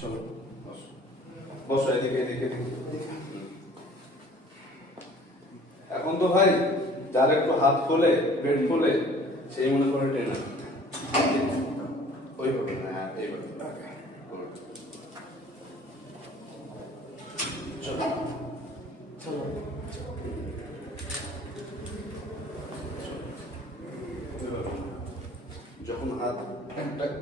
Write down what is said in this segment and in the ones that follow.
চলো বসো এদিকে এদিকে এখন তো ভাই যার একটু হাত খোলে পেট খোলে সেই মনে করে ট্রেনার ওইভাবে না হ্যাঁ এইভাবে চলো। চলো। এইভাবে। যখন হাত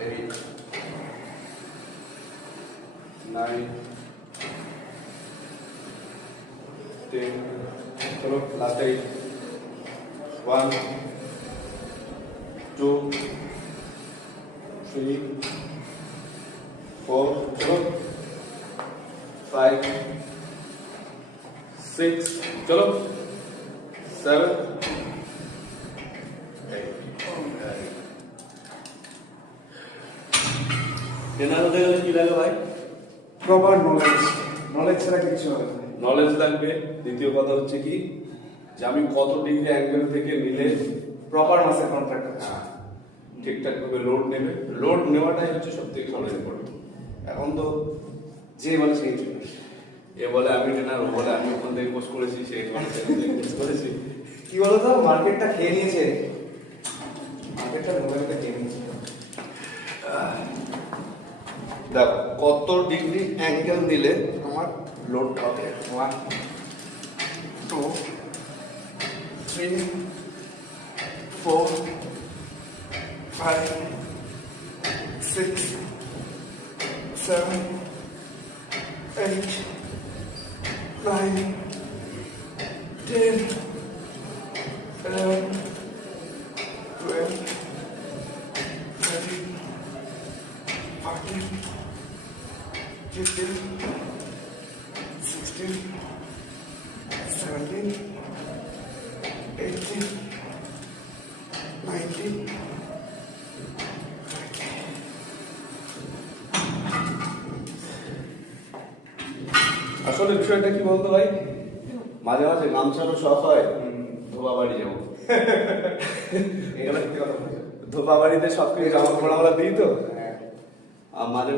eight, nine, ten. चलो last eight One, two, three, four, चलो five, six, चलो seven, ট্রেনার হতে গেলে কি লাগে ভাই প্রপার নলেজ নলেজ ছাড়া কিছু হবে না। নলেজ লাগবে। দ্বিতীয় কথা হচ্ছে কি? যে আমি কত ডিগ্রি অ্যাঙ্গেল থেকে নিলে প্রপার মাসের কন্ট্রাক্ট হ্যাঁ, ঠিকঠাক ভাবে লোড নেবে। লোড নেওয়াটাই হচ্ছে সব থেকে ভালো ইম্পর্টেন্ট এখন তো যে বলে সেই এ বলে আমি ট্রেনার ও বলে আমি ওখান থেকে কোর্স করেছি সে কোর্স করেছি। কি বলতো? মার্কেটটা খেয়ে নিয়েছে। মার্কেটটা মোবাইলটা খেয়ে নিয়েছে। দেখো, কত ডিগ্রি অ্যাঙ্গেল দিলে আমার লোড হবে? One two three four five six seven eight nine ten sixteen, seventeen, eighteen, nineteen, twenty. আসলে বিষয়টা কি বলতো ভাই মাঝে মাঝে গামছারও শখ হয় ধোবা বাড়ি যাব। ধোবা বাড়িতে সব কিছু জামা কাপড় আমরা দিই তো হ্যাঁ আর মাঝে